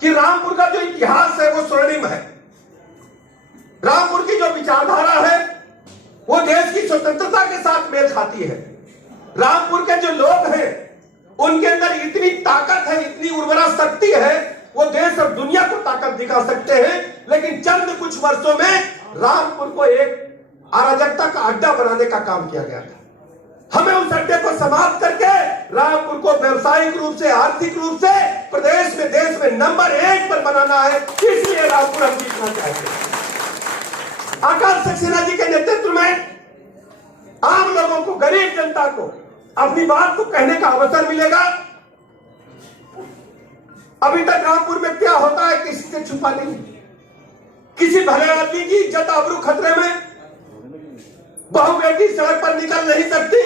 कि रामपुर का जो इतिहास है वो स्वर्णिम है। रामपुर की जो विचारधारा है वो देश की स्वतंत्रता के साथ मेल खाती है। रामपुर के जो लोग हैं उनके अंदर इतनी ताकत है, इतनी उर्वरा शक्ति है, वो देश और दुनिया को ताकत दिखा सकते हैं। लेकिन चंद कुछ वर्षों में रामपुर को एक अराजकता का अड्डा बनाने का काम किया गया था। हमें उस अड्डे को समाप्त करके रामपुर को व्यावसायिक रूप से, आर्थिक रूप से प्रदेश में, देश में नंबर 1 पर बनाना है। इसलिए रामपुर हम जीतना चाहते हैं। आकाश सक्सेना जी के नेतृत्व में आम लोगों को, गरीब जनता को अपनी बात को कहने का अवसर मिलेगा। अभी तक रामपुर में क्या होता है किसी से छुपा नहीं। किसी भले आदमी की इज्जत आबरू खतरे में, बहु बेटी सड़क पर निकल नहीं सकती,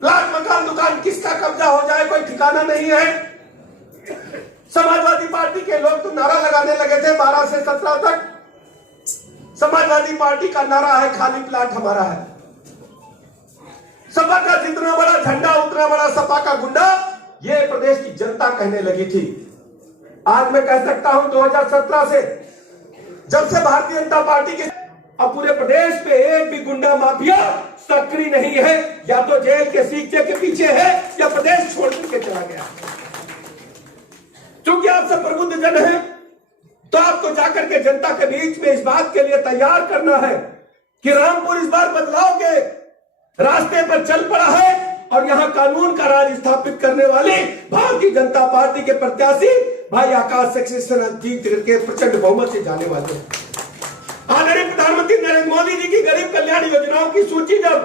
प्लाट मकान दुकान किसका कब्जा हो जाए कोई ठिकाना नहीं है। समाजवादी पार्टी के लोग तो नारा लगाने लगे थे 12 से 17 तक। समाजवादी पार्टी का नारा है खाली प्लाट हमारा है। सपा का जितना बड़ा झंडा उतना बड़ा सपा का गुंडा, ये प्रदेश की जनता कहने लगी थी। आज मैं कह सकता हूं 2017 से जब से भारतीय जनता पार्टी के अब पूरे प्रदेश में एक भी गुंडा माफिया सक्रिय नहीं है। या तो जेल के सीखे के पीछे है या प्रदेश छोड़ के चला गया। क्योंकि आप सब प्रबुद्ध जन हैं तो आपको जाकर के जनता के बीच में इस बात के लिए तैयार करना है कि रामपुर इस बार बदलाव के रास्ते पर चल पड़ा है और यहां कानून का राज स्थापित करने वाले भारतीय जनता पार्टी के प्रत्याशी भाई आकाश सक्सेना जीत करके प्रचंड बहुमत से जाने वाले हैं। आदरणीय प्रधानमंत्री नरेंद्र मोदी जी की गरीब कल्याण योजनाओं की सूची जब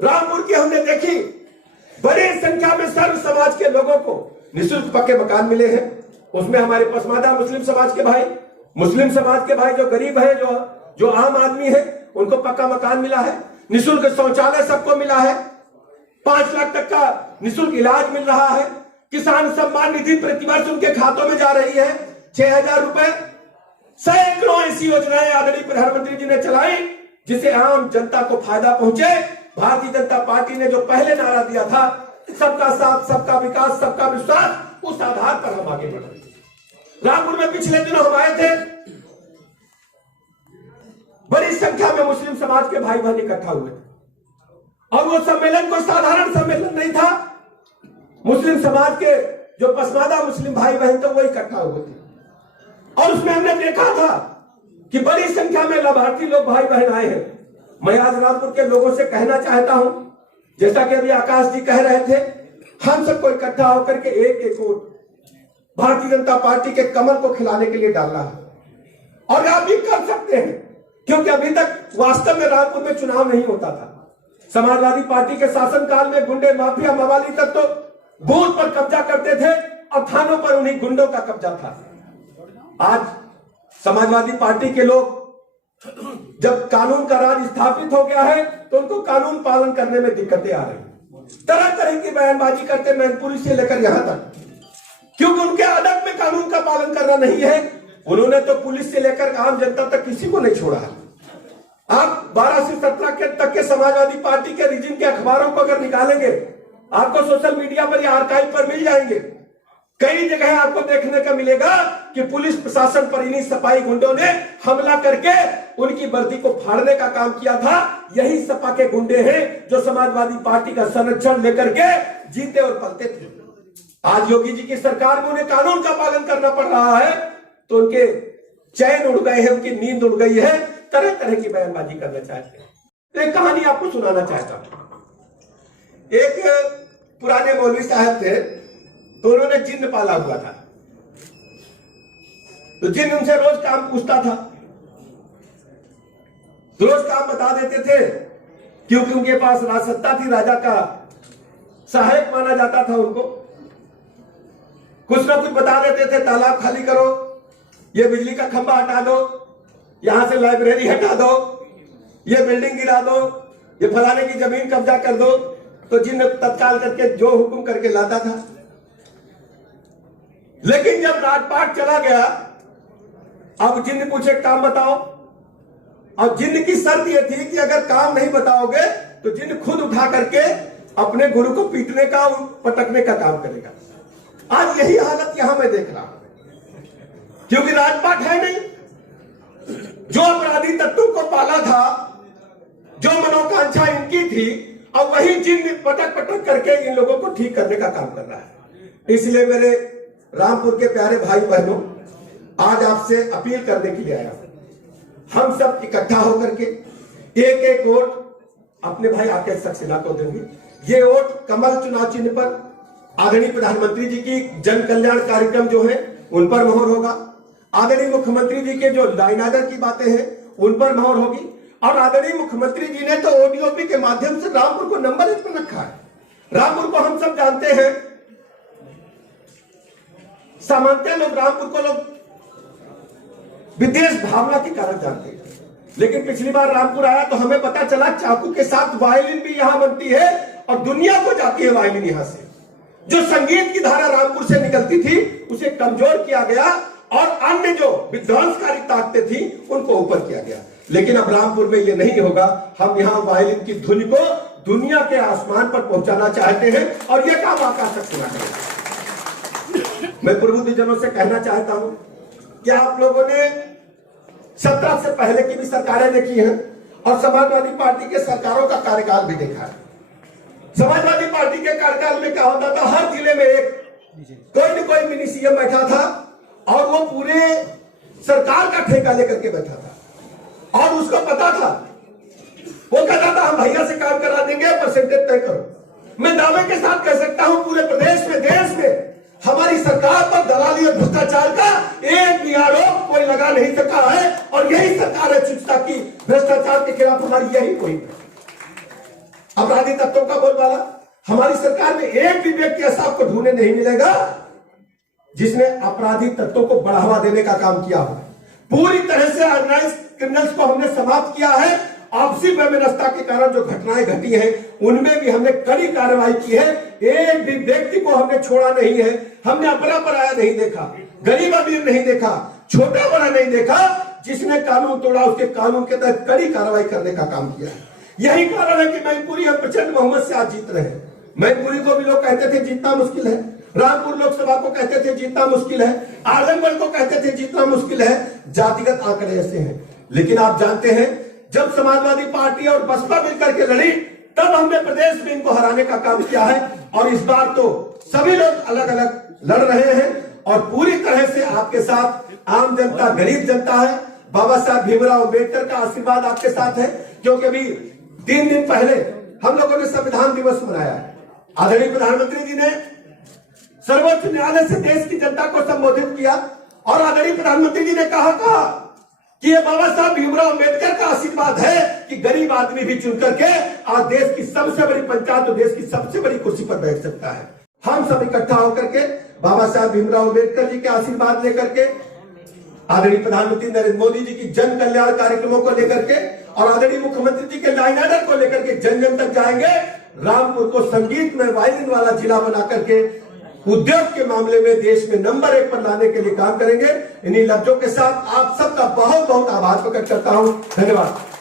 रामपुर की हमने देखी, बड़ी संख्या में सर्व समाज के लोगों को निःशुल्क पक्के मकान मिले हैं। उसमें हमारे पसमादा मुस्लिम समाज के भाई जो गरीब है, जो आम आदमी है, उनको पक्का मकान मिला है। निःशुल्क शौचालय सबको मिला है। 5 लाख तक का निःशुल्क इलाज मिल रहा है। किसान सम्मान निधि प्रतिवर्ष उनके खातों में जा रही है 6,000 रुपए। सैकड़ों ऐसी योजनाएं आदरणीय प्रधानमंत्री जी ने चलाई जिसे आम जनता को फायदा पहुंचे। भारतीय जनता पार्टी ने जो पहले नारा दिया था, सबका साथ, सबका विकास, सबका विश्वास, उस आधार पर हम आगे बढ़ रहे हैं। रामपुर में पिछले दिनों हम आए थे, बड़ी संख्या में मुस्लिम समाज के भाई बहन इकट्ठा हुए और वो सम्मेलन कोई साधारण सम्मेलन नहीं था। मुस्लिम समाज के जो पसमादा मुस्लिम भाई बहन थे वो इकट्ठा हुए थे और उसमें हमने देखा था कि बड़ी संख्या में लाभार्थी लोग भाई बहन आए हैं। मैं आज रामपुर के लोगों से कहना चाहता हूं, जैसा कि अभी आकाश जी कह रहे थे, हम सबको इकट्ठा होकर के एक वोट भारतीय जनता पार्टी के कमल को खिलाने के लिए डालना है। और आप भी कर सकते हैं, क्योंकि अभी तक वास्तव में रामपुर में चुनाव नहीं होता था। समाजवादी पार्टी के शासनकाल में गुंडे, माफिया, मवाली तक तो बूथ पर कब्जा करते थे और थानों पर उन्हीं गुंडों का कब्जा था। आज समाजवादी पार्टी के लोग जब कानून का राज स्थापित हो गया है तो उनको कानून पालन करने में दिक्कतें आ रही। तरह तरह की बयानबाजी करते मैनपुरी से लेकर यहां तक, क्योंकि उनके अदब में कानून का पालन करना नहीं है। उन्होंने तो पुलिस से लेकर आम जनता तक किसी को नहीं छोड़ा है। आप 12 से 17 तक के समाजवादी पार्टी के रीजन के अखबारों को अगर निकालेंगे, आपको सोशल मीडिया पर या आर्काइव पर मिल जाएंगे। कई जगह आपको देखने का मिलेगा कि पुलिस प्रशासन पर इन्हीं सपाई गुंडों ने हमला करके उनकी वर्दी को फाड़ने का काम किया था। यही सपा के गुंडे हैं जो समाजवादी पार्टी का संरक्षण लेकर के जीते और पलते थे। आज योगी जी की सरकार में उन्हें कानून का पालन करना पड़ रहा है तो उनके चैन उड़ गए हैं, उनकी नींद उड़ गई है। तरह तरह की बयानबाजी करना चाहते हैं। एक कहानी आपको सुनाना चाहता हूं। एक पुराने मौलवी साहब थे तो उन्होंने जिन्न पाला हुआ था। तो जिन्न उनसे रोज काम पूछता था, तो रोज काम बता देते थे, क्योंकि उनके पास राजसत्ता थी, राजा का सहायक माना जाता था उनको। कुछ ना कुछ बता देते थे, तालाब खाली करो, ये बिजली का खंभा हटा दो, यहां से लाइब्रेरी हटा दो, ये बिल्डिंग गिरा दो, ये फलाने की जमीन कब्जा कर दो। तो जिन्न तत्काल करके जो हुक्म करके लाता था। लेकिन जब राजपाट चला गया, अब जिन्न पूछे काम बताओ, और जिन्न की शर्त यह थी कि अगर काम नहीं बताओगे तो जिन्न खुद उठा करके अपने गुरु को पीटने का और पटकने का काम करेगा। आज यही हालत यहां मैं देख रहा हूं। क्योंकि राजपाट है नहीं। जो अपराधी तत्वों को पाला था, जो मनोकांक्षा इनकी थी, और वही जिन पटक पटक करके इन लोगों को ठीक करने का काम कर रहा है। इसलिए मेरे रामपुर के प्यारे भाई बहनों, आज आपसे अपील करने के लिए आया हूं। हम सब इकट्ठा होकर के एक एक वोट अपने भाई आके सक्सेना को देंगे। ये वोट कमल चुनाव चिन्ह पर आदरणीय प्रधानमंत्री जी की जन कल्याण कार्यक्रम जो है उन पर मोहर होगा। आदरणीय मुख्यमंत्री जी के जो लाइन आर्डर की बातें हैं उन पर मोहर होगी। और आदरणीय मुख्यमंत्री जी ने तो ओडीओपी के माध्यम से रामपुर को नंबर 1 पर रखा है। रामपुर को हम सब जानते हैं, सामान्यतः लोग रामपुर को लोग विदेश भावना के कारण जानते हैं, लेकिन पिछली बार रामपुर आया तो हमें पता चला चाकू के साथ वायलिन भी यहां बनती है और दुनिया को जाती है वायलिन यहां से। जो संगीत की धारा रामपुर से निकलती थी उसे कमजोर किया गया और अन्य जो विध्वंसकारी ताकतें थी उनको ऊपर किया गया। लेकिन अब रामपुर में ये नहीं होगा। हम यहाँ वायलिन की धुन को दुनिया के आसमान पर पहुंचाना चाहते हैं और यह काम आकाश तक सुना करेगा। मैं प्रबुद्धजनों से कहना चाहता हूं कि आप लोगों ने 17 से पहले की भी सरकारें देखी हैं और समाजवादी पार्टी के सरकारों का कार्यकाल भी देखा है। समाजवादी पार्टी के कार्यकाल में क्या होता था, हर जिले में एक कोई न कोई मिनी सीएम बैठा था और वो पूरे सरकार का ठेका लेकर के बैठा था और उसको पता था, वो कहता था हम भैया से काम करा देंगे, परसेंटेज तय करो। मैं दावे के साथ कह सकता हूं पूरे प्रदेश में, देश में हमारी सरकार पर दलाली और भ्रष्टाचार का एक भी आरोप कोई लगा नहीं सका है और यही सरकार है चिंता की भ्रष्टाचार के खिलाफ हमारी यही कोई अपराधी तत्वों का बोलबाला। हमारी सरकार में एक भी व्यक्ति ऐसा आपको ढूंढने नहीं मिलेगा जिसने अपराधी तत्वों को बढ़ावा देने का काम किया हो। पूरी तरह से ऑर्गेनाइज क्रिमिनल्स को हमने समाप्त किया है। आपसी व्यवस्था के कारण जो घटनाएं घटी हैं उनमें भी हमने कड़ी कार्रवाई की है। एक भी व्यक्ति को हमने छोड़ा नहीं है। हमने अपना पराया नहीं देखा, गरीब अमीर नहीं देखा, छोटा बड़ा नहीं देखा। जिसने कानून तोड़ा उसके कानून के तहत कड़ी कार्रवाई करने का काम किया है। यही कारण है कि मैनपुरी हम प्रचंड बहुमत से आज जीत रहे हैं। मैनपुरी को भी लोग कहते थे जीतना मुश्किल है, रामपुर लोकसभा को कहते थे जीतना मुश्किल है, आजमगढ़ को कहते थे जीतना मुश्किल है। जातिगत आंकड़े ऐसे हैं। लेकिन आप जानते हैं जब समाजवादी पार्टी और बसपा मिलकर के लड़ी तब हमने प्रदेश में इनको हराने का काम किया है। और इस बार तो सभी लोग अलग अलग लड़ रहे हैं और पूरी तरह से आपके साथ आम जनता, गरीब जनता है। बाबा साहब भीमराव अम्बेडकर का आशीर्वाद आपके साथ है, क्योंकि अभी 3 दिन पहले हम लोगों ने संविधान दिवस मनाया है। आदरणीय प्रधानमंत्री जी ने सर्वोच्च न्यायालय से देश की जनता को संबोधित किया और आदरणीय प्रधानमंत्री जी ने कहा कि ये बाबा साहब भीमराव अम्बेडकर का आशीर्वाद है कि गरीब आदमी भी चुन करके आज देश की सबसे बड़ी पंचायत और देश की सबसे बड़ी कुर्सी पर बैठ सकता है। हम सब इकट्ठा होकर के बाबा साहब भीमराव अम्बेडकर जी के आशीर्वाद लेकर के, आदरणीय प्रधानमंत्री नरेंद्र मोदी जी की जन कल्याण कार्यक्रमों को लेकर के और आदरणीय मुख्यमंत्री जी के लाइन आर्डर को लेकर के जन जन तक जाएंगे। रामपुर को संगीत में वायलिन वाला जिला बना करके उद्योग के मामले में देश में नंबर 1 पर लाने के लिए काम करेंगे। इन्हीं लफ्जों के साथ आप सबका बहुत बहुत आभार प्रकट करता हूं। धन्यवाद।